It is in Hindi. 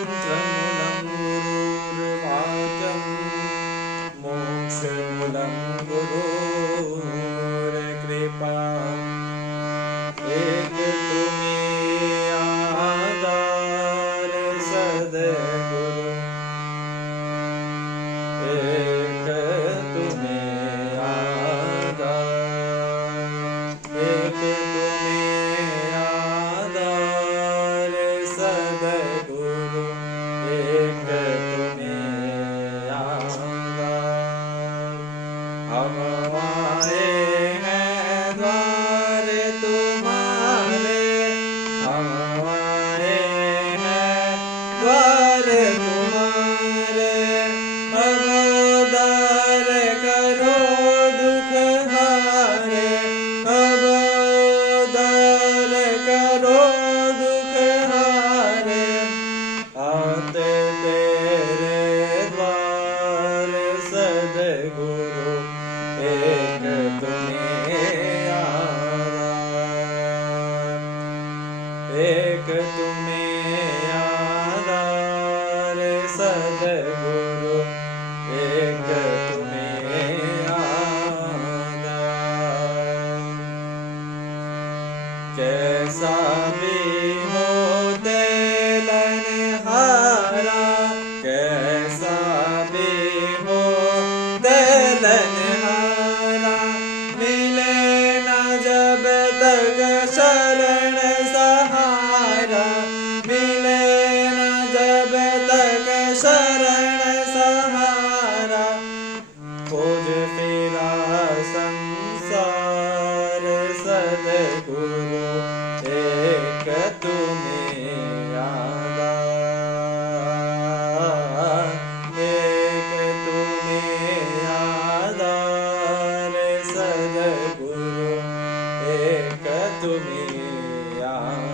मंत्रमूलं गुरुर्वाक्यं मोक्षमूलं गुरुर्कृपा एक तुम्हें आधार सद्गुरु एक तुम्हें आधार एक तुम्हें आधार सद्गुरु एक तुम्हें आधार हम आए हैं द्वार तुम्हारे हम आए हैं द्वार तुम्हारे अब उदार करो दुख हारे अब उदार करो दुख हारे आते तेरे द्वार सद्गुरु एक तुम्हें आधार एक तुम्हें आधार सद्गुरु एक तुम्हें आधार कैसा भी हो दलनहारा कैसा भी हो दलनहारा मिले न जब तक शरण सहारा मिले न जब तक शरण सहारा खोज फिरा संसार सद्गुरु एक तुम्हें आधार एक तुम्हें आधार सद्गुरु एक तुम्हें आधार